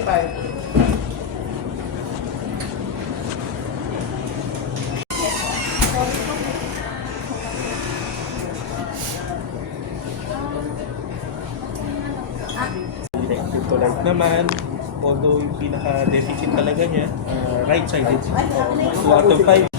135. Electric light naman, although yung pinaka-deficit talaga niya, right-sided. 2 out of 5.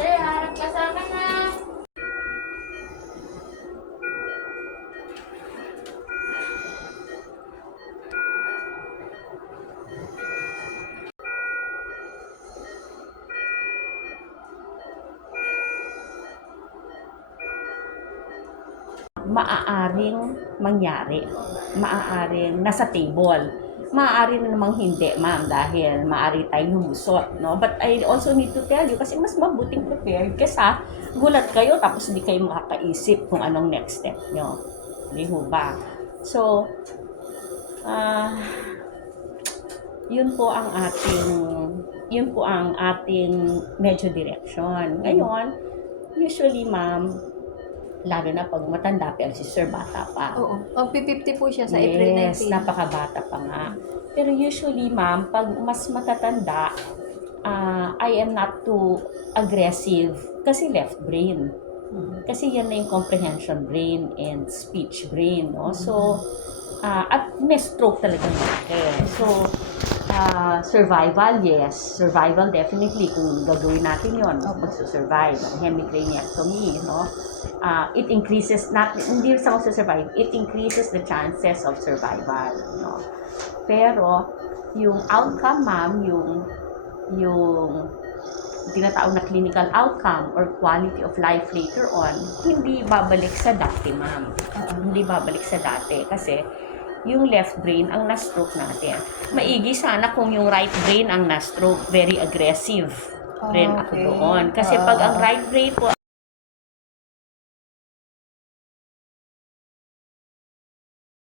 Sir, harap ka sa akin ha. Maaaring mangyari, maaaring nasa table, maaari na namang hindi, ma'am, dahil maaari tayong lumusot, no? But I also need to tell you, kasi mas mabuting prepared kesa gulat kayo tapos hindi kayo makakaisip kung anong next step nyo. Hindi ho ba? So, yun po ang ating medyo direction. Ngayon, usually, ma'am, lalo na pag matanda, pero si Sir bata pa. Oo. Magpi-50 po siya sa April 19. Yes, napakabata pa nga. Pero usually, ma'am, pag mas matatanda, I am not too aggressive kasi left brain. Kasi yan na yung comprehension brain and speech brain, no? So, at may stroke talaga malaki. So, survival, yes. Survival, definitely. Kung gagawin natin yun, magsusurvive. Hemicraniectomy, no? It increases, hindi sa magsusurvive, it increases the chances of survival, no? Pero, yung outcome, ma'am, yung tinatawag na clinical outcome or quality of life later on, hindi babalik sa dati, ma'am. Hindi babalik sa dati kasi yung left brain ang na-stroke natin. Maigi sana kung yung right brain ang na-stroke, very aggressive rin ako doon. Kasi pag ang right brain po